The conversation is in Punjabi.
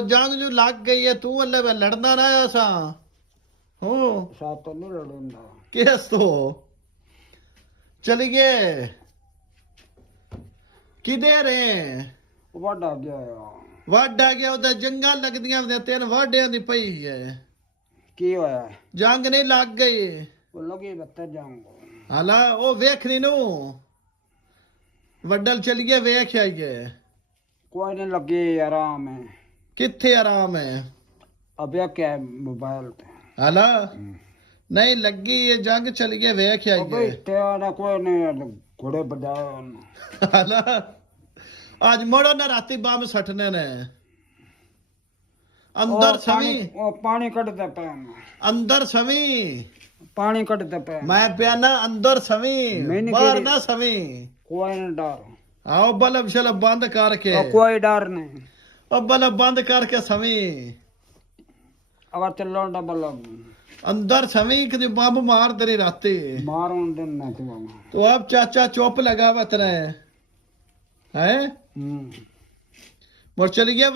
ਉਹ ਜੰਗ ਜੋ ਲੱਗ ਗਈ ਹੈ ਤੂੰ ਅੱਲੇ ਵੇ ਲੜਨਾ ਨਾ ਆਇਆ ਸਾਂ ਹੋ साथ तो नहीं लड़ूंगा ਕਿਸ ਤੋਂ ਚਲੀਏ ਕਿਧਰ ਹੈ वाड़ा गया यार ਵਾਢਾ ਗਿਆ ਉਹਦਾ ਜੰਗਾਂ ਲੱਗਦੀਆਂ ਹੁੰਦੀਆਂ ਤਿੰਨ ਵਾਢਿਆਂ ਦੀ ਪਈ ਹੈ की होया ਜੰਗ ਨਹੀਂ ਲੱਗ ਗਈ वो लगे बत्ता जाऊंगा ਹਾਲਾ ਉਹ ਵੇਖਣੀ ਨੂੰ ਵੱਡਲ ਚਲੀਏ ਵੇਖ ਆਈਏ कोई नहीं लगे आराम है ਕਿੱਥੇ ਆਰਾਮ ਹੈ अब यह क्या है मोबाइल पे ਹਾਲਾ ਨਹੀਂ ਲੱਗੀ ਇਹ ਜੰਗ ਚਲੀਏ ਵੇਖ अब ਆਈਏ तेरा कोई नहीं घोड़े बजाए उन्होंने। ਹਾਲਾ ਅੱਜ ਮੋੜੋ ਨਾ ਰਾਤੀ ਬੰਬ ਸੱਟਨੇ ਨੇ ਅੰਦਰ ਸਵੀ वो पानी कटता पे ਅੰਦਰ ਸਵੀ पानी कटता पे ਮੈਂ ਪਿਆ ਨਾ ਅੰਦਰ ਸਵੀ ਨਹੀਂ ਬਾਹਰ ਕਿਹੜੀ- ਨਾ ਸਵੀ कोई नहीं डर ਆਓ ਬਲਬ ਸ਼ਲਬ ਬੰਦ ਕਰਕੇ और कोई डर नहीं ਉਹ ਬਲਬ ਬੰਦ ਕਰਕੇ ਸਵੀ अगर चलो डबल अंदर सभी कि बम मार तेरी राती मारो दिन ना तू तो अब चाचा चुप लगा वतन है हम्म मुड़ चली गया